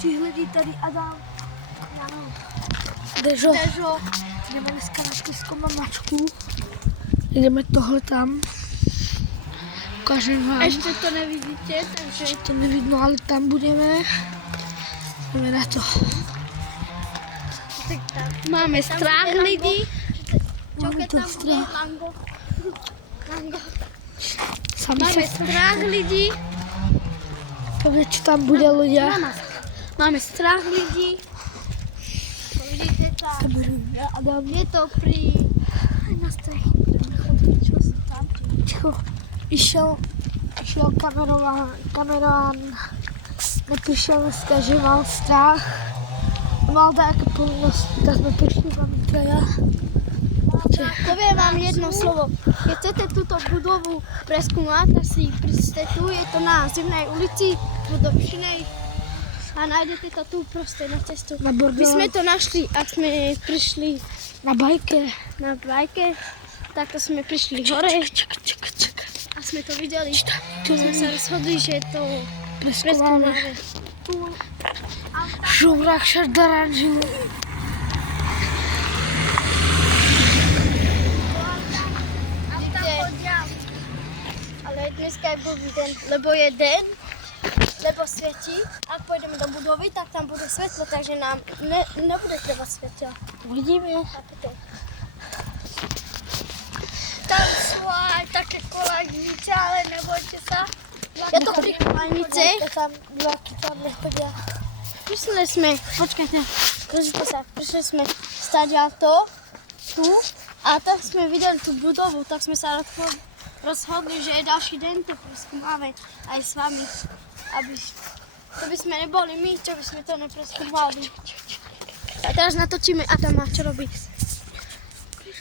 Ty hledí tady Adam. Dežo. Jdeme dneska na českou mamačku. Jdeme tohle tam. Ukážeme vám. Ještě to nevidíte, takže... Ještě nevidno, ale tam budeme. Jdeme na to. Máme strach lidí. Máme to strach. Máme strach lidí. Pově, čo tam bude ľudia. Máme strach lidí. Vidíte tam. Adam. Je to pri... Na strechu. Ticho. Išel kamerován. Neprišiel dneska, že mal strach. Mal také povinnosti, tak sme prišli vám traja. Poviem vám jedno slovo. Keď chcete túto budovu preskúmať, tak si príďte tu. Je to na Zimnej ulici, v Dobšinej. A nájdete to tu proste na cestu. Na bordel. My sme to našli, ak sme prišli Na bajke. na bajke. Takto sme prišli hore Čakaj. a sme to videli. Tu Sme sa rozhodli, že to preskúmame. preskúmame. Žourák šardaranžil. Ale dneska je blbý den, lebo je den, lebo svietí. Ak pôjdeme do budovy, tak tam bude svetlo, takže nám nebude treba svetla. Uvidíme. Tam sú aj také koladnice, ale nebojte sa. Je to pri koladnice. Diváky tam nechodia. Prišli sme, počkajte, pozrite sa, prišli sme stadiaľto, tu, a tak sme videli tú budovu, tak sme sa rozhodli, že je ďalší deň, to preskúmame aj s vami, aby to by sme neboli my, čo by sme to nepreskúmali. A teraz natočíme Adama, čo robí.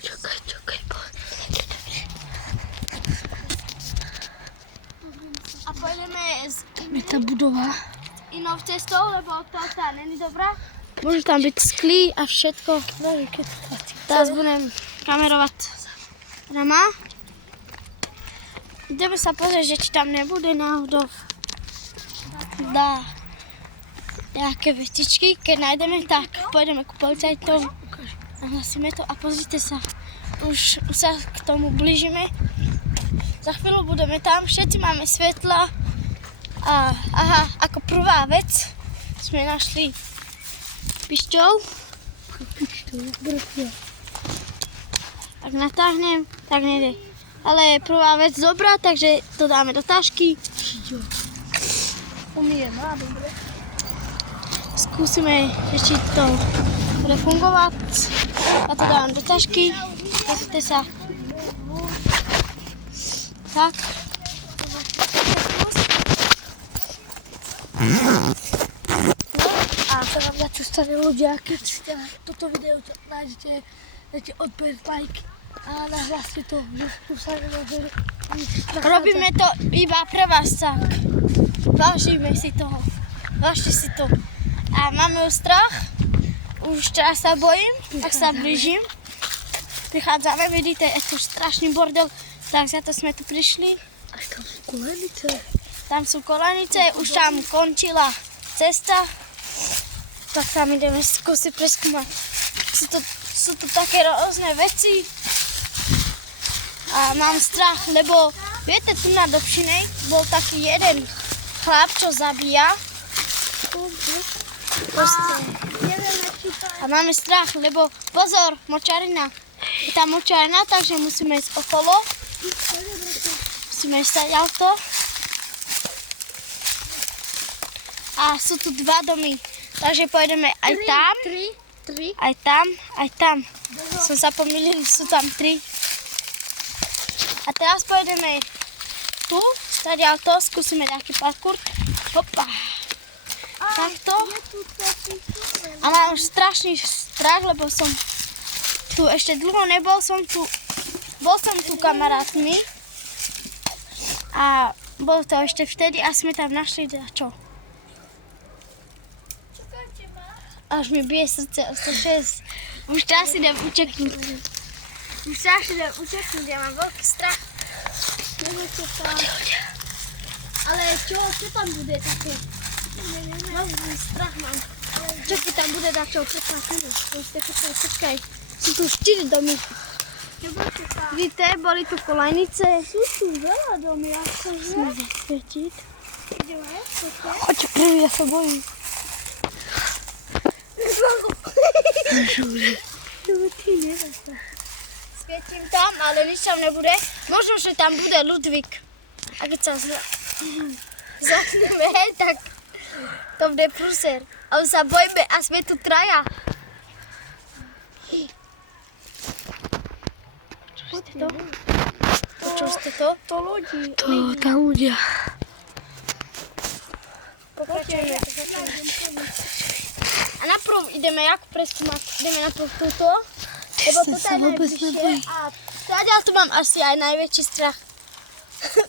Čakaj, A pôjdeme je tá budova. inou cestou, lebo tá není dobrá. Môžu tam byť sklí a všetko. Teraz budem kamerovať Rama. Ideme sa pozrieť, že či tam nebude náhodou nejaké vetičky. Keď nájdeme, tak pôjdeme ku policajtom a hlasíme to a pozrite sa. Už sa k tomu blížime. Za chvíľu budeme tam, všetci máme svetla. A aha, ako prvá vec sme našli pišťol. Ak natáhnem, tak nejde. Ale prvá vec dobrá, takže to dáme do tašky. Umiem, dobre. Skúsime, či to bude fungovať. A to dávam do tašky. Pozrite sa. Tak. A sa vám na čo stane ľudia, keď toto video nájdete, dajte odber, like a nahláste to, že tu sa nemôže nič nachádzať. Robíme to iba pre vás, tak. Vážime si toho. Vážte si to. A máme už strach. Už teraz sa bojím, tak sa blížim. Prichádzame, vidíte, je tu strašný bordel, tak za to sme tu prišli. Až tam sú kolenice. Tam sú kolenice, už tam končila cesta. Tak tam ideme skúsiť preskúmať. Sú to také rôzne veci. A mám strach, lebo viete, tu na Dobšinej bol taký jeden chlap, čo zabíja. A máme strach, lebo pozor, močarina. Je tam močarina, takže musíme ísť okolo. Musíme ísť stať auto. A sú tu dva domy, takže pôjdeme aj tam, aj tam. Som sa pomýlil, sú tam 3. A teraz pôjdeme tu, stať auto, skúsime nejaký parkour. Hopa. Takto. A mám už strašný strach, lebo som tu ešte dlho nebol, bol som tu kamarátmi. A bolo to ešte vtedy a sme tam našli čo. Až mi bije srdce o 106. Už teraz idem uteknúť. Ja mám veľký strach. Nebojte sa. Ale čo tam bude také? Strach mám. Čakaj, tam bude dačo, počkaj. Sú tu 4 domy. Vidíte, boli tu kolajnice. Sú tu veľa domy, akože. Musíme zasvietiť. Ideme, počkaj. Choď prvý, ja sa bojím. Svietím tam, ale nič tam nebude. Možno, že tam bude Ludvík. A keď sa zachneme, tak to bude prúser. Ale sa bojíme a sme tu traja. Počuli ste to? To ľudí. To tam ľudia. Pokračujeme. A naprv ideme jak preskúmať? Ideme naprv túto. Lebo toto je najbližšie a tady tu mám asi aj najväčší strach.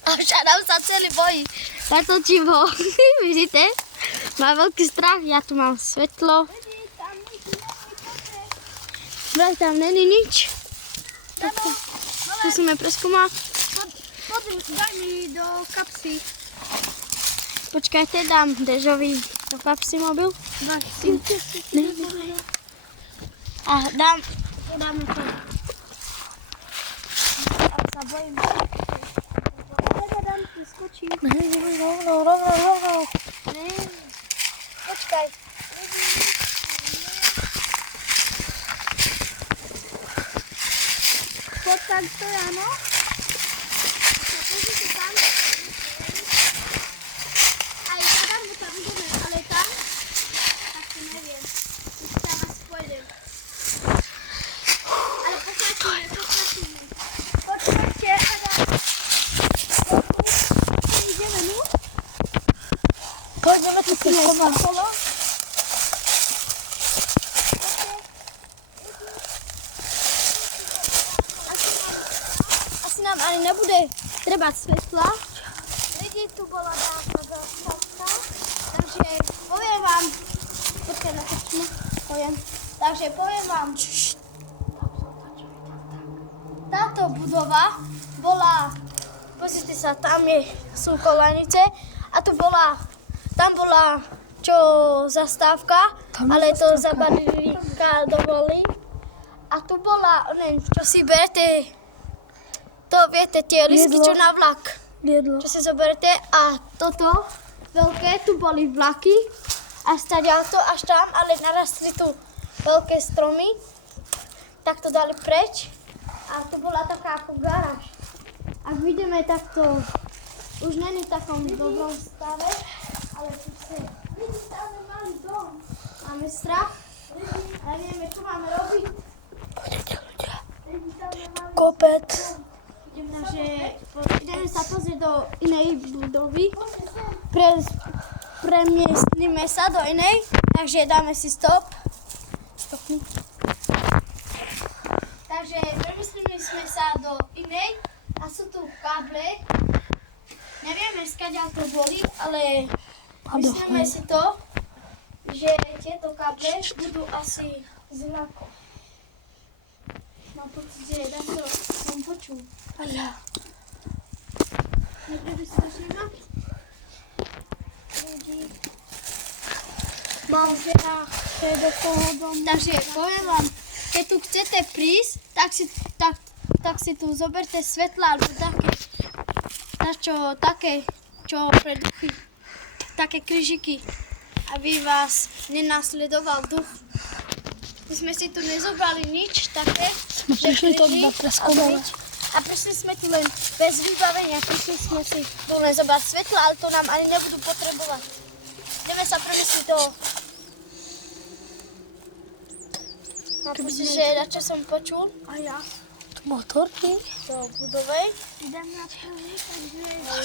A všadám sa celý bojí. Natočím ho. Vidíte? Má veľký strach. Ja tu mám svetlo. Vraj tam není nič. Tak to musíme preskúmať. Daj mi do kapsy. Počkajte, dám Dežovi do kapsy mobil. A dáme to. A sa bojím. Dám ti skočí. Rovno. Počkaj. Poď to je, áno? Aj tam tam ideme, ale tam, tak to neviem. Už tam asi pôjdem. Ale pokračujeme. Počkajte, Adam. Ideme, no? Poďme tu preskúmať. Asi nám ani nebude treba svetla. Lidi, tu bola dávna zastavka, takže poviem vám, počkaj, natočíme, poviem vám, táto budova bola, pozrite sa, tam sú kolajnice a tam bola čo zastávka, ale to zabadili dovolí. A tu bola, čo si berete, to viete, tie lístky, čo na vlak. Jedlo. Čo si zoberete a toto veľké, tu boli vlaky a staďal to až tam, ale narastli tu veľké stromy, tak to dali preč a tu bola taká ako garáž. Ak vidíme, tak to už není v takom dobrom stave, ale tu si vidíte, ale malý dom. Máme strach, nevieme, čo máme robiť. Kopec. Ideme sa pozrieť do inej budovy. Premiestnime sa do inej, takže dáme si stop. Stopni. Takže premiestnime sme sa do inej a sú tu káble. Nevieme, skáďal to boli, ale myslíme si to, že tieto káble budú asi z vlaku. Mám pocit, že som počul. Ja. Niekde by si to všimla? Mám strach, to je do toho domu. Takže poviem vám, keď tu chcete prísť, tak si tu zoberte svetla alebo také, čo pre duchy, také kryžiky, aby vás nenasledoval duch. My sme si tu nezobrali nič také, že Prišli to kríži iba preskúmať. a prišli sme tu len bez vybavenia, prišli sme si tu len zobrať svetla, ale to nám ani nebudú potrebovať. Ideme sa prevesiť do... Mám pocit, že čo som počul. A ja? Tu motorky? Do budovej. Idem na prvý, takže...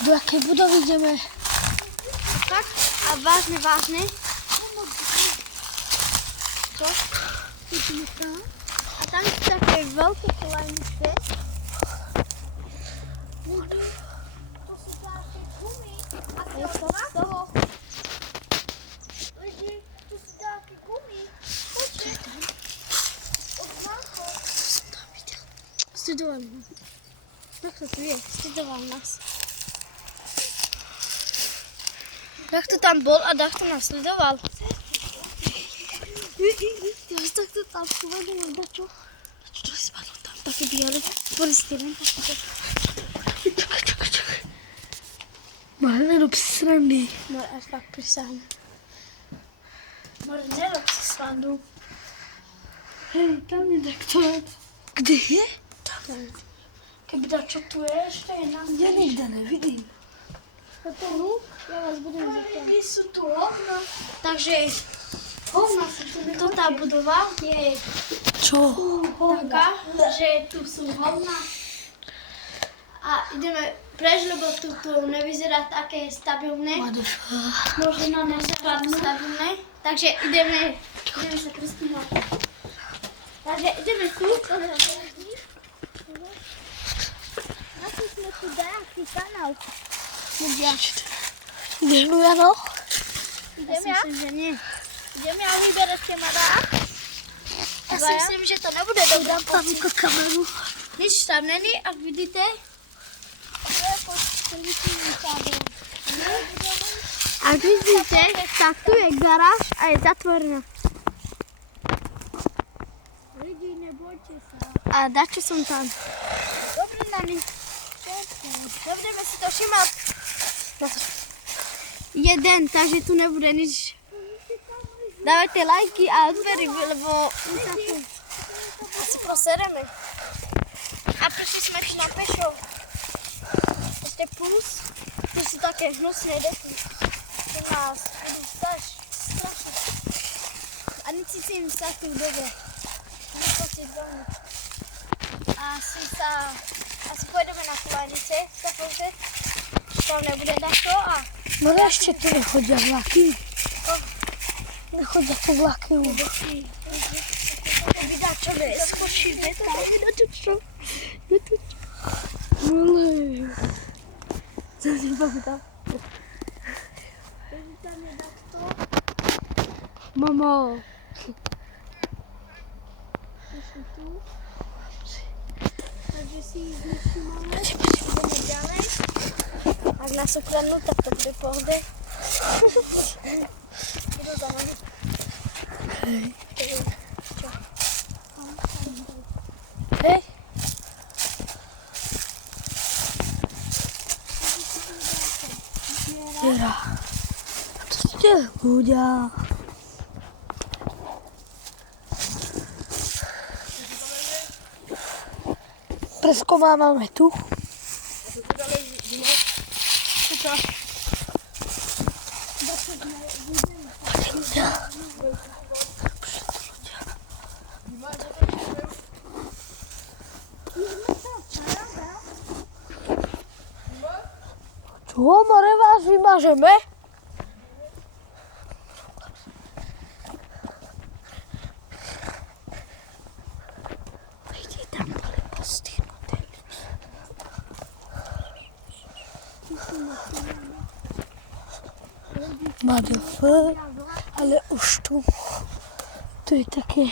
Do akej budovy ideme? Tak, a vážne. Čo? A tam sú také veľké kolajnice. To sú také gumy. A to je to? Lidi, tu sú také gumy. Poďte. Od znakov. Studujem. sledoval nás. Dachto tam bol a Dachto nás sledoval. Tak to tam povedal, dačo. Čo spadlo tam? Také biele. Polystyrén. Čakaj. Máme do srandy. Mor, až pak prisahnu. Mor, nerob si srandu. Hej, tam je Dachto. Kde je? Tam. Keby dačo tu je, ešte je nám. Ja nikde nevidím. Ja vás budem zaťať. Sú tu hovna. Takže hovna sa tu to tá budova je Čo? taká, že tu sú hovna. A ideme preč, lebo tu nevyzerá také stabilné. Možno nevyzerá stabilné. Takže ideme sa krstnúť. Takže ideme tu. Asi sme tu dajaký kanál. Ideš, Jano? Idem ja? Myslím, že nie. Idem ja vyberete ma dát? Ja si myslím, že to nebude dobrá Tam kameru. Nič tam není, ak vidíte. Ak vidíte, tak tu je garáž a je zatvorená. Lidi, nebojte sa. A dačo som tam. Dobre, Nani. Dobudeme si to všimať. Jeden, takže tu nebude nič. Dávajte lajky a odbery, lebo asi prosereme. A prišli sme ešte na pešo. Ešte plus. Tu sú také hnusné deti. Tu nás budú strašne. A necítim sa tu dobre. Nepocit veľmi. Asi pôjdeme na kolanice, sa pozrieť. Tam nebude Dachto a No ešte tu nechodia vlaky. Nechodia tu vlaky. keby dačo neskočíme, tam je dačo čo. Ale... Co si povedal? Tam je Dachto. Mamo. Ešte tu. Takže si ich nevšímame. Ideme ďalej. Ak nás ukradnú, tak to bude pohode. Idú za nami. Hej. Čo? Hej. Jera. A co se děje, Kůďa? Preskováváme tu. Čo, more vás vymažeme? Vidí tam dole postihnuté. MDF, ale už tu je také.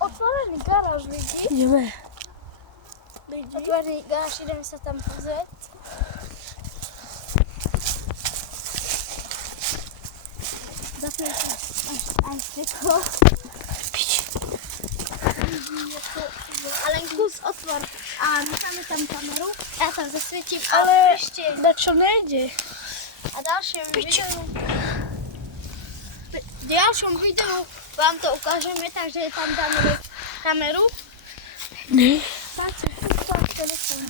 Otvorený garáž, vidíš? Ideme. Otvorený garáž, ideme sa tam pozrieť. Zapne sa aj svetlo. Ale kus otvor a necháme tam kameru. Ja tam zasvietím, ale ešte. Dačo nejde. A v ďalšom videu vám to ukážeme, takže tam dáme kameru. Ne. Páči, fúfam telefón.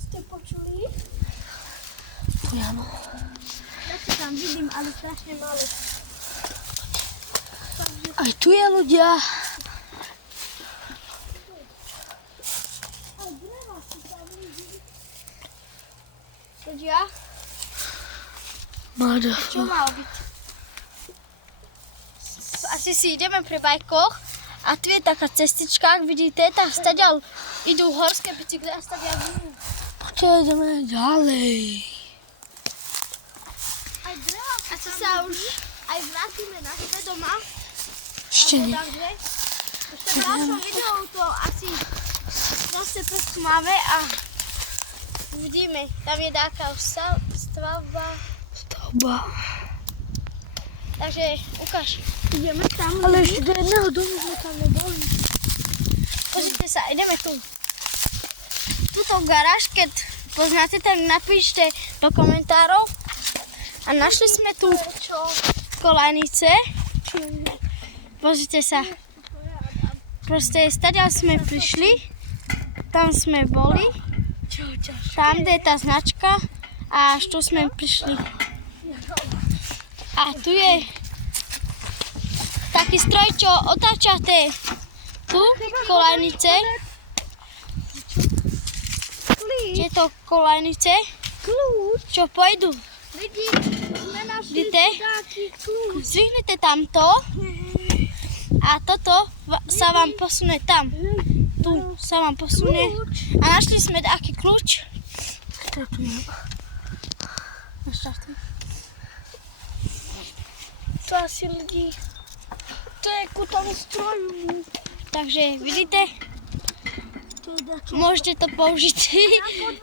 Ste počuli? Jano. Ja to tam vidím, ale strašne málo. Aj tu je ľudia. Ľudia, MDF. čo malo byť? Asi si ideme pri bajkoch a tu je taká cestička, ak vidíte, tak stadiaľ idú horské bicykle a stadiaľ idú. Poďte, ideme ďalej. Aj dreva. A to sa už aj vrátime na sebe doma. Ešte nie. Takže už v ďalšom videu to asi zase trošku máme a uvidíme. Tam je taká stavba. Takže ukáž. Ideme tam. Ale ešte do jedného domu sme tam neboli. Pozrite sa, ideme tu. Tuto garáž, keď poznáte, tak napíšte do komentárov. A našli sme tu kolajnice. Pozrite sa. Proste stadiaľ sme prišli. Tam sme boli. Tam, kde je tá značka. A až tu sme prišli. A tu je taký stroj, čo otáčate tu kolajnice. Tieto kolajnice, čo pôjdu. Sme našli Vidíte? taký kľúč. Zvihnete tamto a toto sa vám posunie tam. Tu sa vám posunie. A našli sme taký kľúč. To asi ľudí. To je ku tomu stroju. Takže vidíte, To je dačo. môžete to použiť.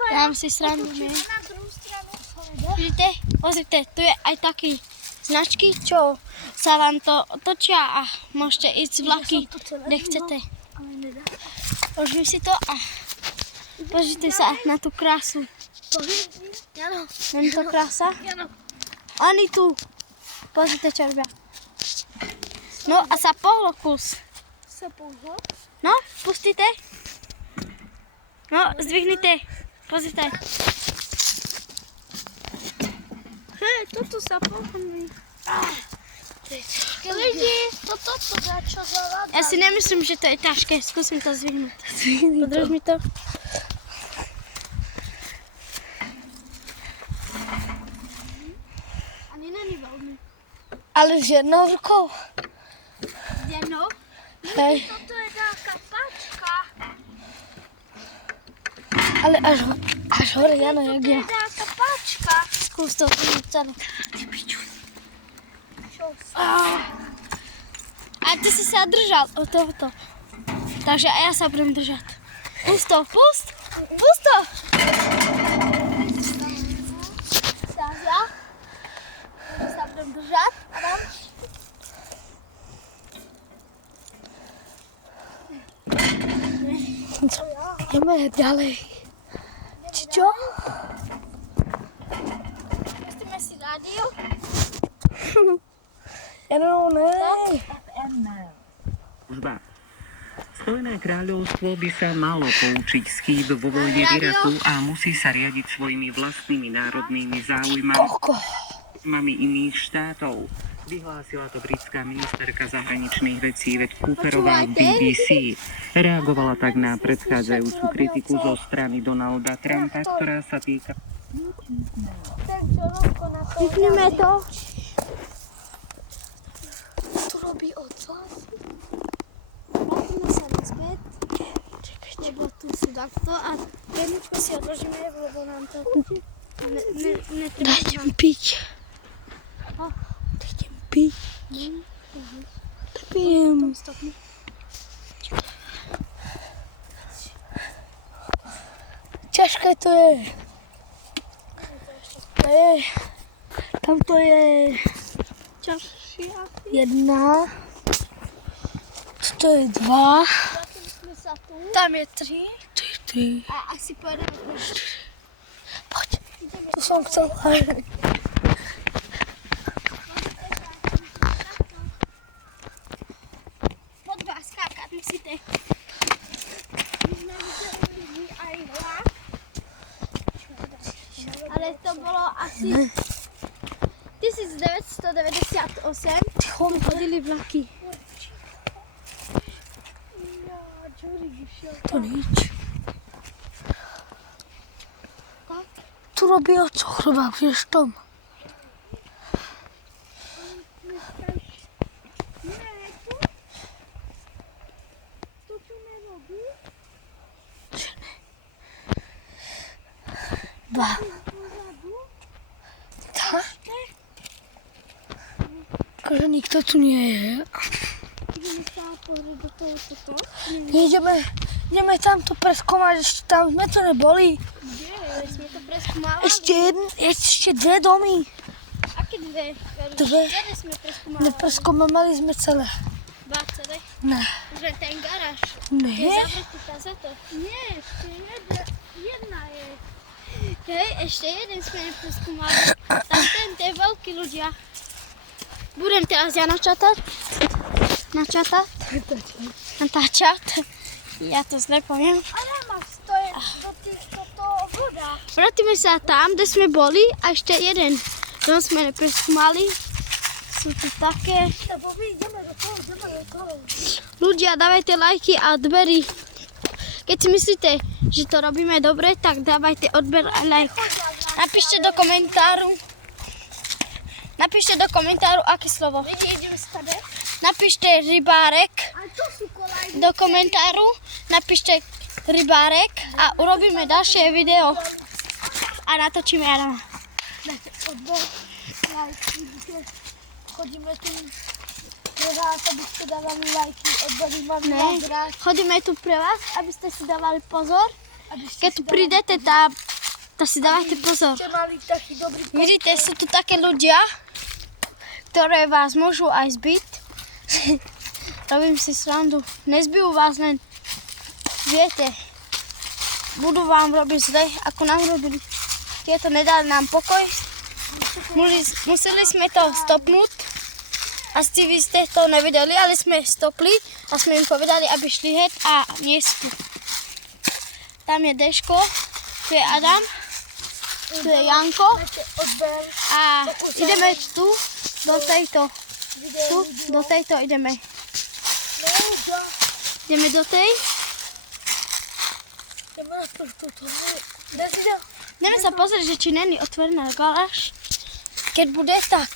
Dám si srandujeme. Na druhú stranu. Vidíte, pozrite, tu je aj taký značky, čo sa vám to otočia a môžete ísť vlaky, kde chcete. Ale nedá. Ložím si to a pozrite sa na tú krásu. Jano. Není to krása? Jano. Ani tu. Pozrite, čo robia. No a sa pohlo kus. Sa pohlo. No, pustite. No, zdvihnite. Pozrite. Hej, toto sa pohlo. Lidi, toto dačo zavádza. Ja si nemyslím, že to je ťažké. Skúsim to zdvihnúť. Podrž mi to. Ani není veľmi. Ale s jednou rukou. Jedno. Hej. Toto je taká pačka. Ale až hore, Jano, jak ja. To je taká pačka. Skús to zdvihnúť celé. A ty si sa držal od tohoto. Takže aj ja sa budem držať. Pust to, pust! Pust to! Stáza. Sa budem držať. Adam. Ideme ďalej. Či čo? Pustíme si rádio. Jano, ne. Služba. Spojené kráľovstvo by sa malo poučiť z chýb vo vojne v Iraku a musí sa riadiť svojimi vlastnými národnými záujmami iných štátov. Vyhlásila to britská ministerka zahraničných vecí Yvette Cooperová v BBC. Reagovala tak na predchádzajúcu kritiku zo strany Donalda Trumpa, ktorá sa týka... Vypneme to. Tu robí ocas. Vrátime sa naspäť. Lebo tu sú takto a jedničko si odložíme, lebo nám to netreba. Dajte mi piť. Dajte mi piť. Tak pijem. Stopni. Ťažké to je. Tam to je Ťažšie asi. 1. To je 2. Vrátili sme sa tu. Tam je 3. To je 3. A asi pojedeme už. Poď. To som chcel. Po dva skákať musíte. My sme videli aj vlak. Ale to bolo asi 1998. Ticho, Chodili vlaky. to nič. Tu robí oco chrobák, vieš tom. Dva. Tak? Akože nikto tu nie je. Musíme sa pozrieť do toho toto. Ideme tam to preskúmať, ešte tam sme to neboli. Kde? Sme to preskúmali. Ešte dve domy. Aké dve? Dve. Kde sme preskúmali? Nepreskúmali sme celé. Bácere? Ne. Už len ten garáž. Je Ne. zavretý tá za to. Nie, ešte jedna je. Hej, ešte jeden sme nepreskúmali. Tam ten je veľký ľudia. Budem teraz ja natáčať. Ja to zle poviem. A nemáš, to je toto voda. Vrátime sa tam, kde sme boli a ešte jeden. Tam sme nepreskúmali. Sú tu také. Ideme do toho. Ľudia, dávajte lajky a odbery. Keď si myslíte, že to robíme dobre, tak dávajte odber a like. Napíšte do komentáru, aké slovo. Napíšte rybárek do komentáru. Napíšte rybárek a urobíme ďalšie video. A natočíme Adama. Dáte odbor, like, vidíte, chodíme tu pre vás, aby ste dávali lajky, odbory mám Ne, rád, chodíme tu pre vás, aby ste si dávali pozor. aby ste Keď tu prídete, tak si dávajte pozor. ste mali taký dobrý Vidíte, sú tu také ľudia, ktoré vás môžu aj zbiť. Robím si srandu. Nezbijú vás, len viete, budú vám robiť zle, ako nám robili. Tieto nedali nám pokoj. Museli sme to stopnúť. Asi vy ste to nevedeli, ale sme stopli a sme im povedali, aby šli hed a nie sú tu. Tam je Deško, tu je Adam, tu je Janko odber, a ideme tu, do tejto ideme. Ideme do tej. Ideme sa pozrieť, že či není otvorená garáž. Keď bude, tak